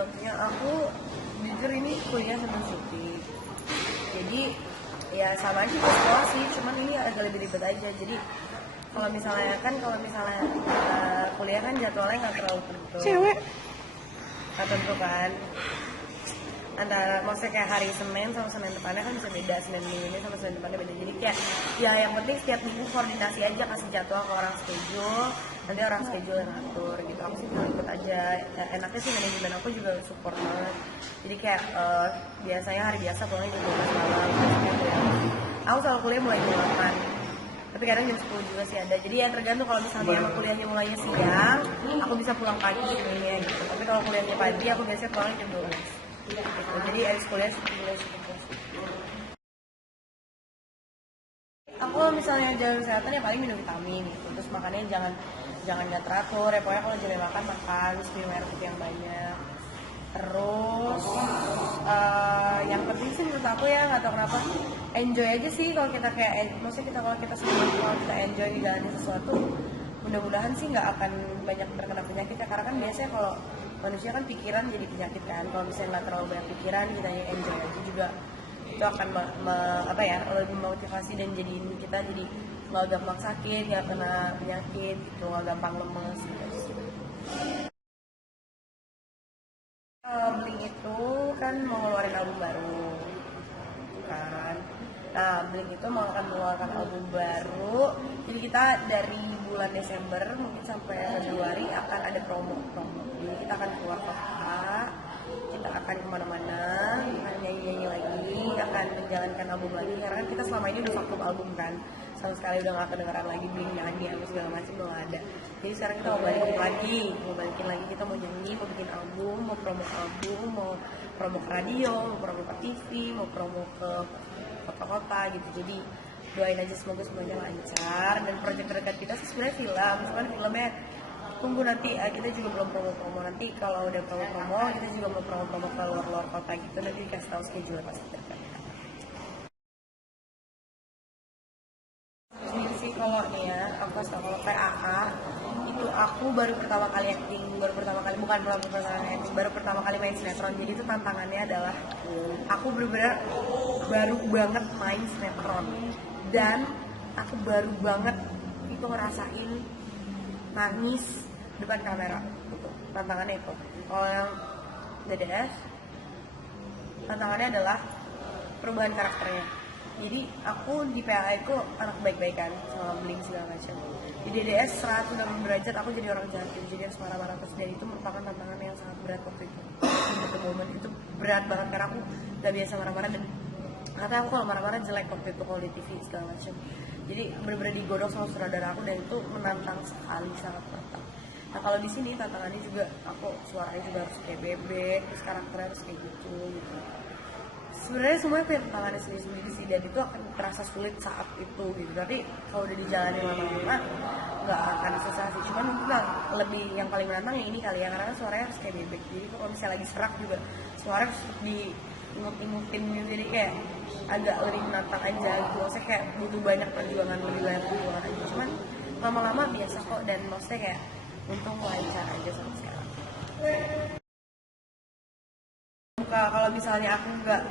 waktunya aku jujur ini kuliah sambil syuting, jadi ya sama aja ke sekolah sih, cuman ini agak lebih ribet aja. Jadi kalau misalnya kuliah kan jadwalnya nggak terlalu tentu kan, antara maksudnya kayak hari Senin sama Senin depannya kan bisa beda, Senin minggu ini sama Senin depannya beda. Jadi kayak ya yang penting setiap minggu koordinasi aja, kasih jadwal ke orang schedule, nanti orang schedule yang ngatur gitu. Aku sih tinggal ikut aja. Enaknya sih manajemen aku juga support banget. Jadi kayak biasanya hari biasa pulangnya jam 12 malam. Aku selalu kuliah mulai jam 8, tapi kadang jam 10 juga sih ada. Jadi ya tergantung, kalau misalnya emang kuliahnya mulainya siang, aku bisa pulang pagi sebenarnya gitu. Tapi kalau kuliahnya pagi, aku biasanya pulangnya jam 12 gitu. Jadi habis kuliah mulai syuting. Aku misalnya jaga kesehatan ya paling minum vitamin gitu. Terus makannya jangan nggak teratur ya, pokoknya kalau jamnya makan terus minum air putih yang banyak. Terus yang penting sih menurut aku ya, nggak tahu kenapa, enjoy aja sih. Kalau kita kayak maksudnya kalau kita enjoy ngejalanin sesuatu, mudah-mudahan sih nggak akan banyak terkena penyakit ya. Karena kan biasanya kalau manusia kan pikiran jadi penyakit kan. Kalau misalnya nggak terlalu banyak pikiran, kita enjoy aja juga, itu akan lebih memotivasi dan jadiin kita jadi nggak gampang sakit, nggak kena penyakit gitu, nggak gampang lemes gitu. Blink itu kan mau ngeluarin album baru kan. Nah, Blink itu akan mengeluarkan album baru. Jadi kita dari bulan Desember mungkin sampai Februari akan ada promo. Jadi kita akan keluar kota, kita akan kemana-mana, akan nyanyi lagi, akan menjalankan album lagi. Karena kan kita selama ini udah vakum album kan, sama sekali udah gak kedengeran lagi Blink nyanyi atau segala macam, belum ada. Jadi sekarang kita mau balikin lagi, kita mau nyanyi, mau bikin album, mau promo album, mau promo ke radio, mau promo ke TV, mau promo ke kota-kota gitu. Jadi doain aja semoga semuanya lancar. Dan proyek terdekat kita sih sebenarnya film, cuman filmnya tunggu nanti. Kita juga belum promo nanti. Kalau udah promo kita juga mau promo ke luar kota gitu, nanti dikasih tahu schedule pasti terdekat. Jadi sih kalau nih ya, aku kasih tau, kalau PAK itu aku baru pertama kali acting, baru pertama kali main sinetron. Jadi itu tantangannya adalah aku bener-bener baru banget main sinetron, dan aku baru banget itu ngerasain nangis depan kamera. Itu tantangannya itu. Kalau yang DDS, tantangannya adalah perubahan karakternya. Jadi aku di PA itu anak baik-baikan sama Blink segala macam. Di DDS 160 derajat aku jadi orang jahat, jadi harus marah-marah terus. Dan itu merupakan tantangan yang sangat berat waktu itu. Waktu momen itu berat banget karena aku gak biasa marah-marah, dan katanya aku kalau marah-marah jelek waktu itu kalau di TV segala macam. Jadi bener-bener digodok sama saudara aku, dan itu menantang sekali, sangat menantang. Nah kalau di sini tantangannya juga, aku suaranya juga harus kayak bebek, terus karakternya harus kayak gitu. Sebenarnya semuanya punya tantangannya sendiri-sendiri sih, dan itu akan terasa sulit saat itu gitu. Tapi kalau udah dijalani lama-lama nggak akan susah sih. Cuman mungkin lebih yang paling menantang yang ini kali ya, karena suaranya harus kayak bebek. Jadi kalau misalnya lagi serak juga suara harus diingut-ingutin gitu. Jadi kayak agak lebih menantang aja gitu. Maksudnya kayak butuh banyak perjuangan aja. Cuman lama-lama biasa kok, dan maksudnya kayak untung lancar aja sampai sekarang. Kalau misalnya aku nggak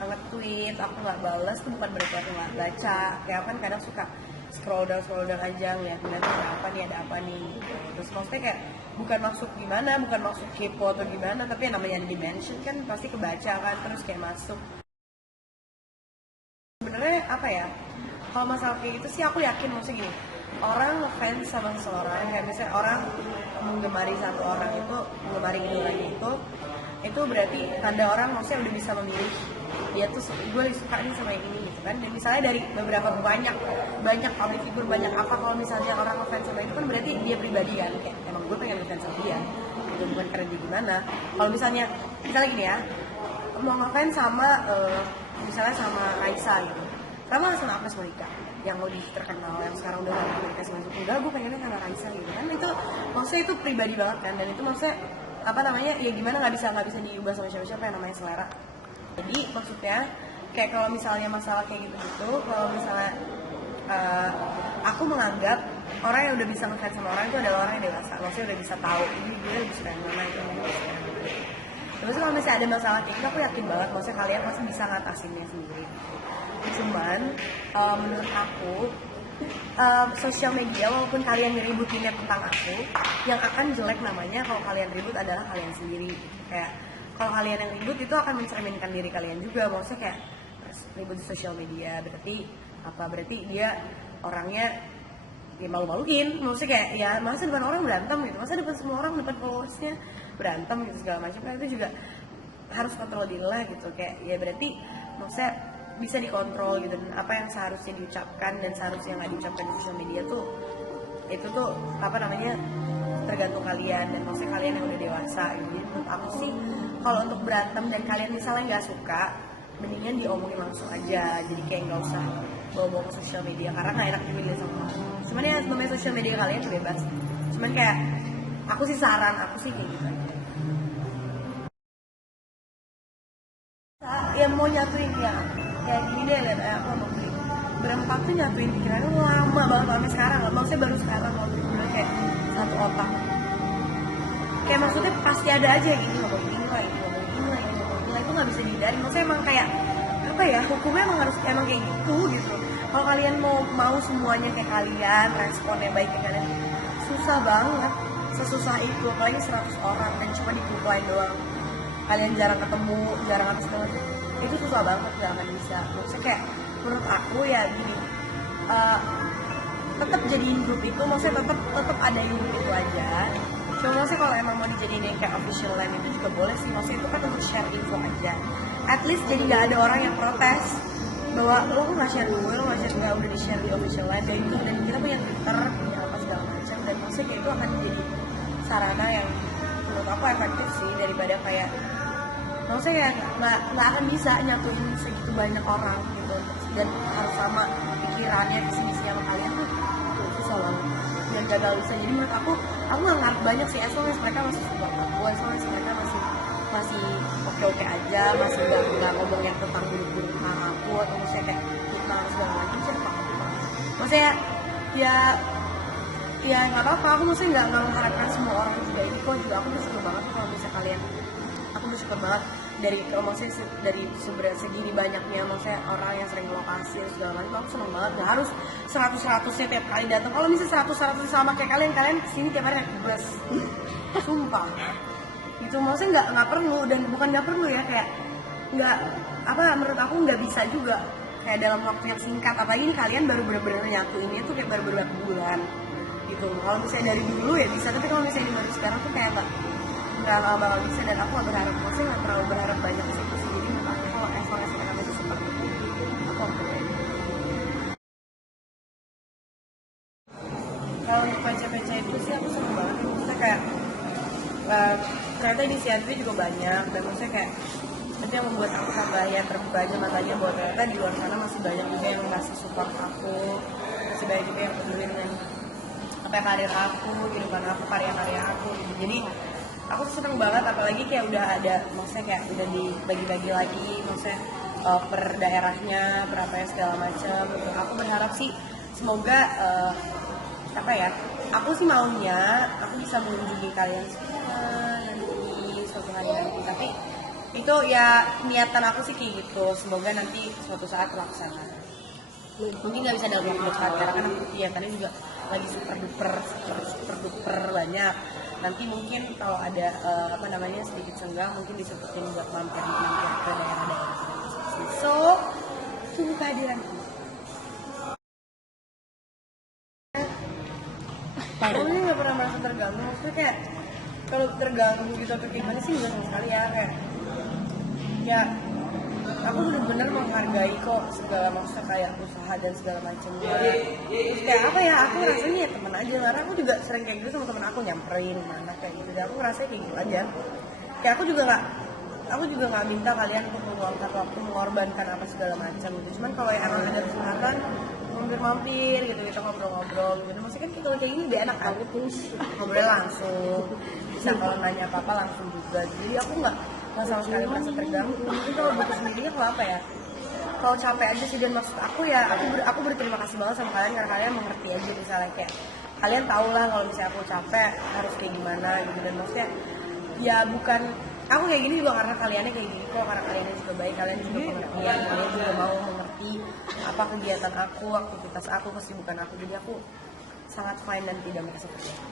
nge-tweet, aku nggak balas, itu bukan berarti aku nggak baca. Kayak kan kadang suka scroll down aja ngeliat ada apa nih gitu. Terus maksudnya kayak bukan maksud gimana, bukan maksud kepo atau gimana, tapi yang namanya di mention kan pasti kebaca kan, terus kayak masuk. Sebenarnya apa ya, kalau masalah kayak gitu sih aku yakin, maksudnya gini, orang ngefans sama seseorang, kayak misalnya orang menggemari satu orang itu, menggemari idolanya itu berarti tanda orang maksudnya udah bisa memilih dia tuh, gue suka nih sama yang ini gitu kan. Dan misalnya dari beberapa banyak public figure, banyak apa, kalau misalnya orang ngefans sama itu kan berarti dia pribadi kan, kayak emang gue pengen ngefans sama dia itu, bukan karena dia gimana. Kalau misalnya gini ya, mau ngefans sama misalnya sama Raisa gitu, kamu langsung apa Monica yang lebih terkenal, yang sekarang udah gak dikasih masuk, enggak, gue pengennya sama Raisa gitu kan. Itu maksudnya itu pribadi banget kan, dan itu maksudnya ya gimana, nggak bisa diubah sama siapa yang namanya selera. Jadi maksudnya kayak kalau misalnya masalah kayak gitu, kalau misalnya aku menganggap orang yang udah bisa ngefans sama orang itu adalah orang yang dewasa, maksudnya udah bisa tahu ini dia lebih suka yang mana, itu lebih suka yang mana. Terus kalau misalnya ada masalah kayak gitu, aku yakin banget maksudnya kalian pasti bisa ngatasinnya sendiri. Cuman menurut aku sosial media walaupun kalian ngeributinnya tentang aku, yang akan jelek namanya kalau kalian ribut adalah kalian sendiri. Kayak kalau kalian yang ribut itu akan mencerminkan diri kalian juga. Maksudnya kayak ribut di sosial media berarti apa? Berarti dia orangnya ya malu-maluin. Maksudnya kayak ya masa depan orang berantem gitu, masa depan semua orang, depan followersnya berantem gitu segala macam. Kan itu juga harus kontrol diri lah gitu. Kayak ya berarti maksudnya bisa dikontrol gitu, dan apa yang seharusnya diucapkan dan seharusnya nggak diucapkan di sosial media tuh itu tuh apa namanya tergantung kalian, dan maksudnya kalian yang udah dewasa gitu. Jadi menurut aku sih kalau untuk berantem dan kalian misalnya nggak suka, mendingan diomongin langsung aja, jadi kayak nggak usah bawa-bawa ke sosial media karena nggak enak juga sama orang. Cuman ya namanya sosial media kalian bebas, cuman kayak aku sih saran aku sih kayak gitu aja. Ya mau nyatuin ya kayak gini deh, lihat aku sama Bli berempat tuh nyatuin pikirannya lama banget sampai sekarang. Maksudnya baru sekarang waktu itu kayak satu otak, kayak maksudnya pasti ada aja gini ngomong ini lah, ini ngomong ini lah, ini ngomong ini lah, itu nggak bisa dihindari. Maksudnya emang kayak apa ya, hukumnya emang harus emang kayak gitu. Kalau kalian mau semuanya kayak kalian, responnya baik ke kalian, susah banget, sesusah itu. Apalagi 100 orang dan cuma dikumpulin doang, kalian jarang ketemu, jarang apa segala macam, itu susah banget, gak akan bisa. Maksudnya kayak menurut aku ya gini, tetap jadiin grup itu, maksudnya tetap ada grup itu aja. Cuma maksudnya kalau emang mau dijadiin yang kayak official line itu juga boleh sih, maksudnya itu kan untuk share info aja. At least jadi nggak ada orang yang protes bahwa lo kok nggak share gue, lo nggak share, nggak udah di share di official line kayak gitu. Dan kita punya Twitter, punya apa segala macam, dan maksudnya kayak itu akan jadi sarana yang menurut aku efektif sih, daripada kayak maksudnya kayak nggak akan bisa nyatuin segitu banyak orang gitu, dan harus sama pikirannya visi misi sama kalian tuh susah banget dan gagal bisa. Jadi menurut aku nggak ngarep banyak sih, as long as mereka masih support aku, as long as mereka masih oke aja, masih nggak ngomong yang tentang buruk-buruk aku, atau misalnya kayak tentang segala macam sih apa. Maksudnya ya nggak apa-apa, aku maksudnya nggak mengharapkan semua orang juga ini kok. Juga aku bersyukur banget kalau misalnya kalian, aku bersyukur banget dari maksudnya dari segini banyaknya maksudnya orang yang sering lokasi segala macam. Aku seneng banget, nggak harus 100-100-nya tiap kali datang. Kalau misalnya 100-100 sama kayak kalian kesini tiap hari naik bus, sumpah itu maksudnya nggak perlu. Dan bukan nggak perlu ya, kayak nggak apa, menurut aku nggak bisa juga kayak dalam waktu yang singkat. Apalagi ini kalian baru bener-bener nyatuinnya tuh kayak baru beberapa bulan gitu. Kalau misalnya dari dulu ya bisa, tapi kalau misalnya baru sekarang tuh kayak nggak bakal bisa. Dan aku nggak berharap, maksudnya nggak terlalu berharap banyak sih. Jadi menurut aku kalau evaluasi mereka itu seperti itu, aku oke. Kalau untuk PC itu sih aku seneng banget, maksudnya kayak ternyata inisiatifnya juga banyak, dan maksudnya kayak itu yang membuat aku tambah ya terbuka aja matanya bahwa ternyata di luar sana masih banyak juga yang ngasih support aku, masih banyak juga yang peduli dengan apa karir aku, kehidupan aku, karya-karya aku gitu. Jadi aku seneng banget, apalagi kayak udah ada, maksudnya kayak udah dibagi-bagi lagi, maksudnya per daerahnya, berapa ya segala macam. Aku berharap sih semoga apa ya, aku sih maunya aku bisa mengunjungi kalian semua nanti suatu hari nanti. Tapi itu ya niatan aku sih kayak gitu, semoga nanti suatu saat terlaksana. Mungkin nggak bisa dalam waktu dekat karena kan aku kegiatannya juga lagi super duper banyak. Nanti mungkin kalau ada apa namanya sedikit senggang, mungkin disebutin buat mampir ke daerah-daerah. So tunggu kehadiranku. Aku ini nggak pernah merasa terganggu, maksudnya kayak kalau terganggu gitu atau gimana sih nggak sama sekali ya. Kayak ya aku benar-benar menghargai kok segala, maksudnya kayak usaha dan segala macamnya. Terus kayak apa ya, aku rasanya ya teman aja, karena aku juga sering kayak gitu sama temen aku, nyamperin mana kayak gitu, dan aku rasanya kayak gitu aja. Kayak aku juga nggak minta kalian untuk meluangkan waktu, mengorbankan apa segala macam gitu. Cuman kalau yang emang ada kesempatan mampir gitu, kita ngobrol-ngobrol gitu. Maksudnya kan kalau kayak gini udah enak kan, ngobrol langsung, bisa kalau nanya apa-apa langsung juga. Jadi aku nggak sama sekali merasa terganggu. Mungkin kalau butuh sendirinya kalau apa ya, kalau capek aja sih. Dan maksud aku ya aku berterima kasih banget sama kalian karena kalian mengerti aja, misalnya kayak kalian tau lah kalau misalnya aku capek harus kayak gimana gitu. Dan maksudnya ya bukan aku kayak gini juga karena kaliannya kayak gini kok, karena kaliannya juga baik, kalian juga pengertian, kalian juga mau mengerti apa kegiatan aku, aktivitas aku, kesibukan aku, jadi aku sangat fine dan tidak merasa seperti itu.